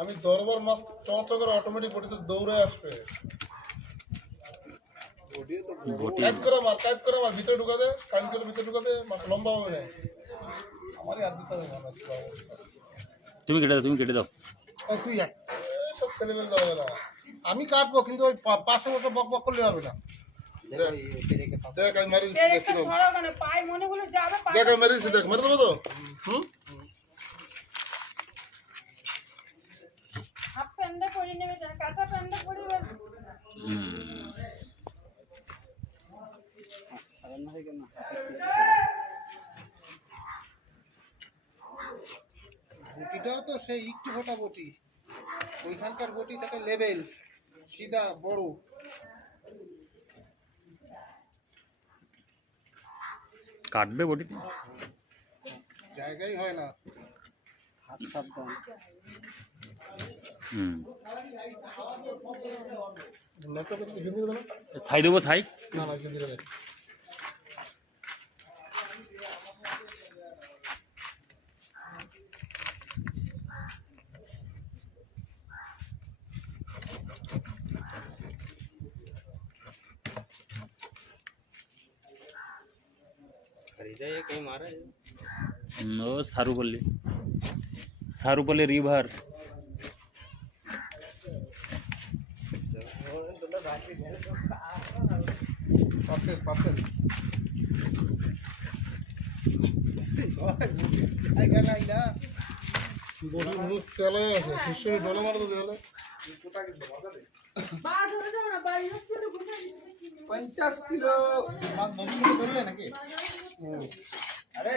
আমি দরবার মাছ চঁচা করে অটোমেটিক বডিতে দৌড়ে আসবে। কাজ করে আমার ভিতরে ঢুকা দে, কাজ করে ভিতরে ঢুকা দে, মাছ লম্বা হবে না। আমারই হাত দিতে হবে না। তুমি কেটে দাও তুই সব ছেলেমেল দেওয়া যাবে না। আমি কাটবো, কিন্তু ওই পাশে বসে বক বক করলে হবে না। দেখ আমি মেরে দিচ্ছি, দেখ আমি মেরে দিচ্ছি, দেখ মেরে দেবো তো। হুম, বটিটাও তো সেই একটু ফোটা বটি, ওইখানকার বটি তাকে লেভেল সিধা বড়। কাটবে বটিতে, জায়গাই হয় না। হাত সাবধান। ছাই দেবো, ছাই না না জিন্দিরা দেখ। ও সারুপল্লী রিভার। পার্সেল পার্সেল তেলে আছে, হিসেবে ডলে মারো তো দেয়ালে। 50 কিলো মাছ 10 কিলো ধরলে নাকি? আরে